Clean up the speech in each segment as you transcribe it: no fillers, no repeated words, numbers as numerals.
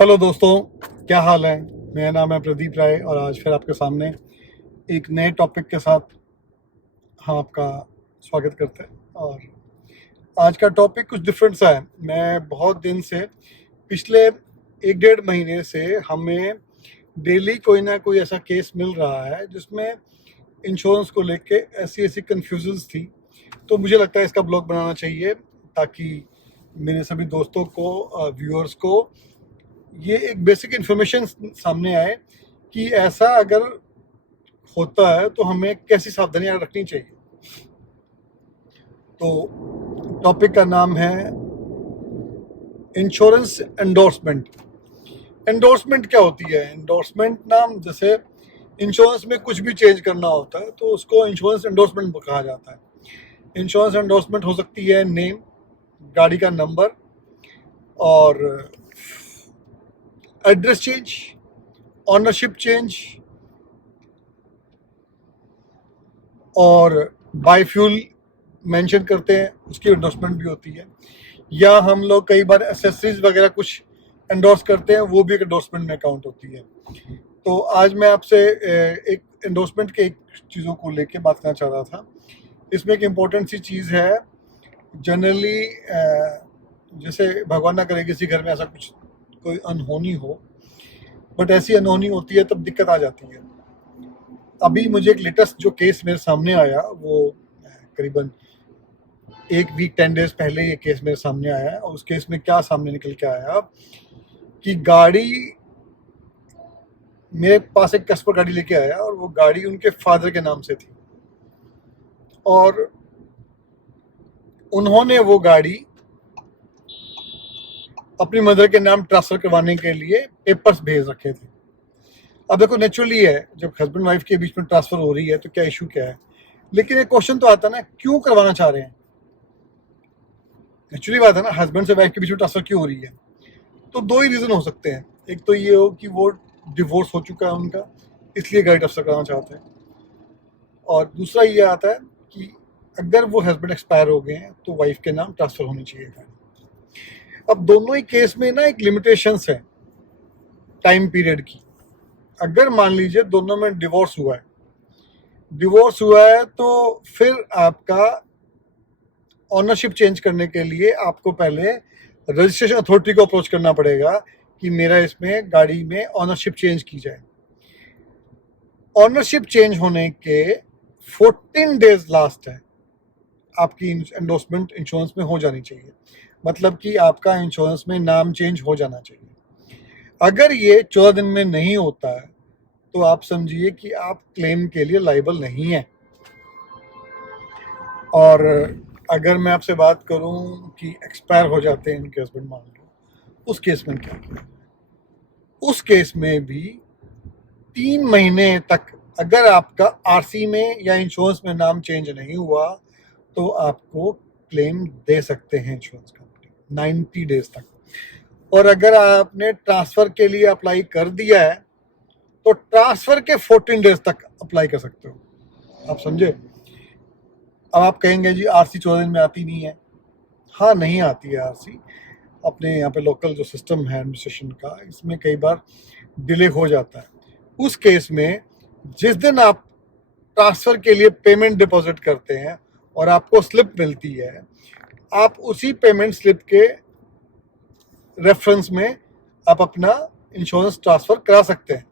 Hello दोस्तों, क्या हाल है। मेरा नाम है प्रदीप राय और आज फिर आपके सामने एक नए टॉपिक के साथ हम आपका स्वागत करते हैं। और आज का टॉपिक कुछ डिफरेंट सा है। मैं बहुत दिन से, पिछले 1 डेढ़ महीने से हमें डेली कोई ना कोई ऐसा केस मिल रहा है जिसमें इंश्योरेंस को लेके ऐसी ऐसी कन्फ्यूजन्स थी। तो मुझे लगता है इसका ब्लॉग बनाना चाहिए ताकि मेरे सभी दोस्तों को, व्यूअर्स को ये एक बेसिक इन्फॉर्मेशन सामने आए कि ऐसा अगर होता है तो हमें कैसी सावधानियां रखनी चाहिए। तो टॉपिक का नाम है इंश्योरेंस एंडोर्समेंट। एंडोर्समेंट क्या होती है? एंडोर्समेंट नाम, जैसे इंश्योरेंस में कुछ भी चेंज करना होता है तो उसको इंश्योरेंस एंडोर्समेंट कहा जाता है। इंश्योरेंस एंडोर्समेंट हो सकती है नेम, गाड़ी का नंबर और एड्रेस चेंज, ऑनरशिप चेंज और बायोफ्यूल मेंशन करते हैं, उसकी एंडोर्समेंट भी होती है। या हम लोग कई बार एसेसरीज वगैरह कुछ एंडोर्स करते हैं, वो भी एक एंडोर्समेंट में काउंट होती है। तो आज मैं आपसे एक एंडोर्समेंट के एक चीज़ों को लेके बात करना चाह रहा था। इसमें एक इम्पोर्टेंट सी चीज़ है। जनरली जैसे भगवान ना करे किसी घर में ऐसा कुछ कोई अनहोनी हो, बट ऐसी अनहोनी होती है तब दिक्कत आ जाती है। अभी मुझे एक लेटेस्ट जो केस मेरे सामने आया, वो करीबन 1 वीक 10 डेज पहले ये केस मेरे सामने आया है। और उस केस में क्या सामने निकल के आया कि गाड़ी, मेरे पास एक कस्टमर गाड़ी लेके आया और वो गाड़ी उनके फादर के नाम से थी और उन्होंने वो गाड़ी अपनी मदर के नाम ट्रांसफर करवाने के लिए पेपर्स भेज रखे थे। अब देखो, नेचुरली है, जब हस्बैंड वाइफ के बीच में ट्रांसफर हो रही है तो क्या इशू क्या है, लेकिन एक क्वेश्चन तो आता है ना, क्यों करवाना चाह रहे हैं। नेचुरली बात है ना, हस्बैंड से वाइफ के बीच में ट्रांसफर क्यों हो रही है। तो 2 ही रीज़न हो सकते हैं। एक तो ये हो कि वो डिवोर्स हो चुका है उनका, इसलिए गाड़ी ट्रांसफर कराना चाहते हैं। और दूसरा ये आता है कि अगर वो हस्बैंड एक्सपायर हो गए हैं तो वाइफ के नाम ट्रांसफर होनी चाहिए गाड़ी। अब दोनों ही केस में ना एक लिमिटेशंस है टाइम पीरियड की। अगर मान लीजिए दोनों में डिवोर्स हुआ है तो फिर आपका ऑनरशिप चेंज करने के लिए आपको पहले रजिस्ट्रेशन अथॉरिटी को अप्रोच करना पड़ेगा कि मेरा इसमें गाड़ी में ऑनरशिप चेंज की जाए। ऑनरशिप चेंज होने के 14 डेज लास्ट है, आपकी एंडोर्समेंट इंश्योरेंस में हो जानी चाहिए। मतलब कि आपका इंश्योरेंस में नाम चेंज हो जाना चाहिए। अगर ये 14 दिन में नहीं होता है तो आप समझिए कि आप क्लेम के लिए लायबल नहीं है। और अगर मैं आपसे बात करूं कि एक्सपायर हो जाते हैं इनके हस्बैंड, मान लो, उस केस में क्या किया? उस केस में भी 3 महीने तक अगर आपका आरसी में या इंश्योरेंस में नाम चेंज नहीं हुआ तो आपको क्लेम दे सकते हैं इंश्योरेंस कंपनी 90 डेज तक। और अगर आपने ट्रांसफर के लिए अप्लाई कर दिया है तो ट्रांसफर के 14 डेज तक अप्लाई कर सकते हो। आप समझे? अब आप कहेंगे जी आरसी 14 दिन में आती नहीं है। हाँ, नहीं आती है आरसी। अपने यहाँ पे लोकल जो सिस्टम है एडमिनिस्ट्रेशन का, इसमें कई बार डिले हो जाता है। उस केस में जिस दिन आप ट्रांसफर के लिए पेमेंट डिपॉजिट करते हैं और आपको स्लिप मिलती है, आप उसी पेमेंट स्लिप के रेफरेंस में आप अपना इंश्योरेंस ट्रांसफर करा सकते हैं।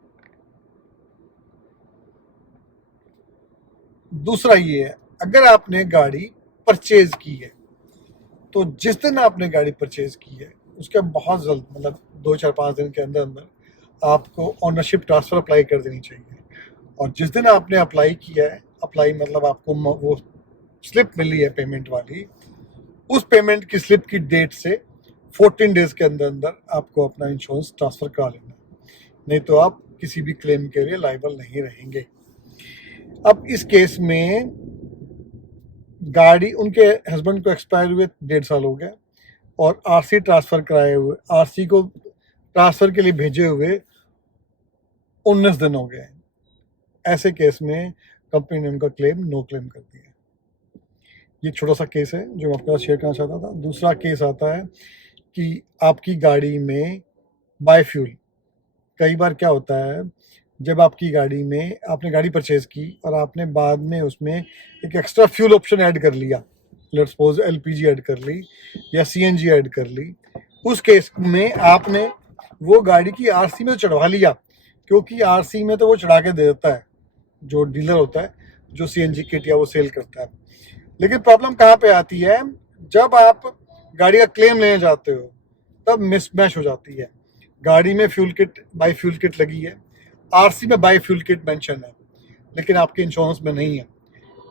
दूसरा ये है, अगर आपने गाड़ी परचेज की है तो जिस दिन आपने गाड़ी परचेज की है उसके बहुत जल्द, मतलब 2 4 5 दिन के अंदर अंदर आपको ऑनरशिप ट्रांसफर अप्लाई कर देनी चाहिए। और जिस दिन आपने अप्लाई किया है, अप्लाई मतलब आपको वो स्लिप मिली है पेमेंट वाली, उस पेमेंट की स्लिप की डेट से 14 डेज के अंदर अंदर आपको अपना इंश्योरेंस ट्रांसफर करा लेना है, नहीं तो आप किसी भी क्लेम के लिए लायबल नहीं रहेंगे। अब इस केस में गाड़ी उनके हस्बैंड को एक्सपायर हुए 1.5 साल हो गया और आरसी ट्रांसफर कराए हुए, आरसी को ट्रांसफर के लिए भेजे हुए 19 दिन हो गए। ऐसे केस में कंपनी ने उनका क्लेम नो क्लेम कर दिया। ये छोटा सा केस है जो मैं आपके साथ शेयर करना चाहता था। दूसरा केस आता है कि आपकी गाड़ी में बाय फ्यूल। कई बार क्या होता है, जब आपकी गाड़ी में आपने गाड़ी परचेज की और आपने बाद में उसमें एक एक्स्ट्रा फ्यूल ऑप्शन ऐड कर लिया, लेट्स सपोज एलपीजी ऐड कर ली या सीएनजी ऐड कर ली, उस केस में आपने वो गाड़ी की आरसी में तो चढ़वा लिया, क्योंकि आरसी में तो वो चढ़ा के दे देता है जो डीलर होता है, जो सीएनजी किट या वो सेल करता है। लेकिन प्रॉब्लम कहाँ पे आती है, जब आप गाड़ी का क्लेम लेने जाते हो तब मिसमैच हो जाती है। गाड़ी में fuel kit by fuel kit लगी है, आरसी में बाई फ्यूल किट मेंशन है, लेकिन आपके इंश्योरेंस में नहीं है।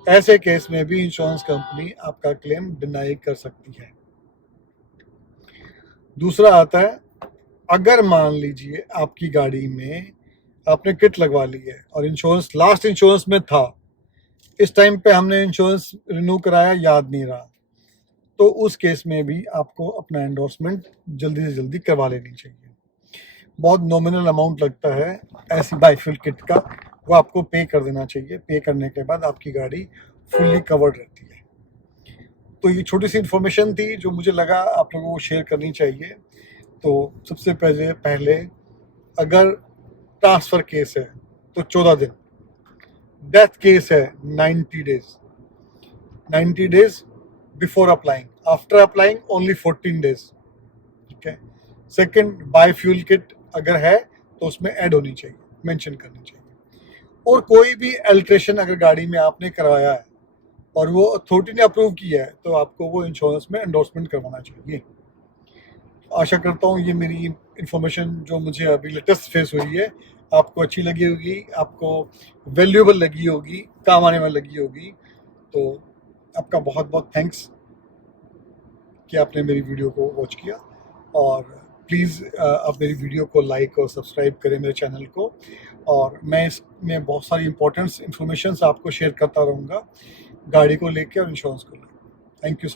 ऐसे केस में भी इंश्योरेंस कंपनी आपका क्लेम डिनाई कर सकती है। दूसरा आता है, अगर मान लीजिए आपकी गाड़ी में आपने किट लगवा ली है और इंश्योरेंस लास्ट इंश्योरेंस में था, इस टाइम पे हमने इंश्योरेंस रिन्यू कराया, याद नहीं रहा, तो उस केस में भी आपको अपना एंडोर्समेंट जल्दी से जल्दी करवा लेनी चाहिए। बहुत नॉमिनल अमाउंट लगता है ऐसी बाईफ्यूल किट का, वो आपको पे कर देना चाहिए। पे करने के बाद आपकी गाड़ी फुल्ली कवर्ड रहती है। तो ये छोटी सी इन्फॉर्मेशन थी जो मुझे लगा आप लोगों को शेयर करनी चाहिए। तो सबसे पहले अगर ट्रांसफ़र केस है तो 14 दिन, डेथ केस है 90 days, 90 days before applying, after applying only 14 days. ठीक है। सेकंड, बाय फ्यूल किट अगर है तो उसमें ऐड होनी चाहिए, मेंशन करनी चाहिए। और कोई भी अल्ट्रेशन अगर गाड़ी में आपने करवाया है और वो अथॉरिटी ने अप्रूव किया है तो आपको वो इंश्योरेंस में एंडोर्समेंट करवाना चाहिए। आशा करता हूँ ये मेरी इन्फॉर्मेशन जो मुझे अभी लेटेस्ट फेस हुई है आपको अच्छी लगी होगी, आपको वैल्यूएबल लगी होगी, काम आने में लगी होगी। तो आपका बहुत बहुत थैंक्स कि आपने मेरी वीडियो को वॉच किया। और प्लीज़ आप मेरी वीडियो को लाइक और सब्सक्राइब करें मेरे चैनल को। और मैं इसमें बहुत सारी इंपॉर्टेंट इन्फॉर्मेशन आपको शेयर करता रहूँगा गाड़ी को लेके और इंश्योरेंस को लेकर। Thank you so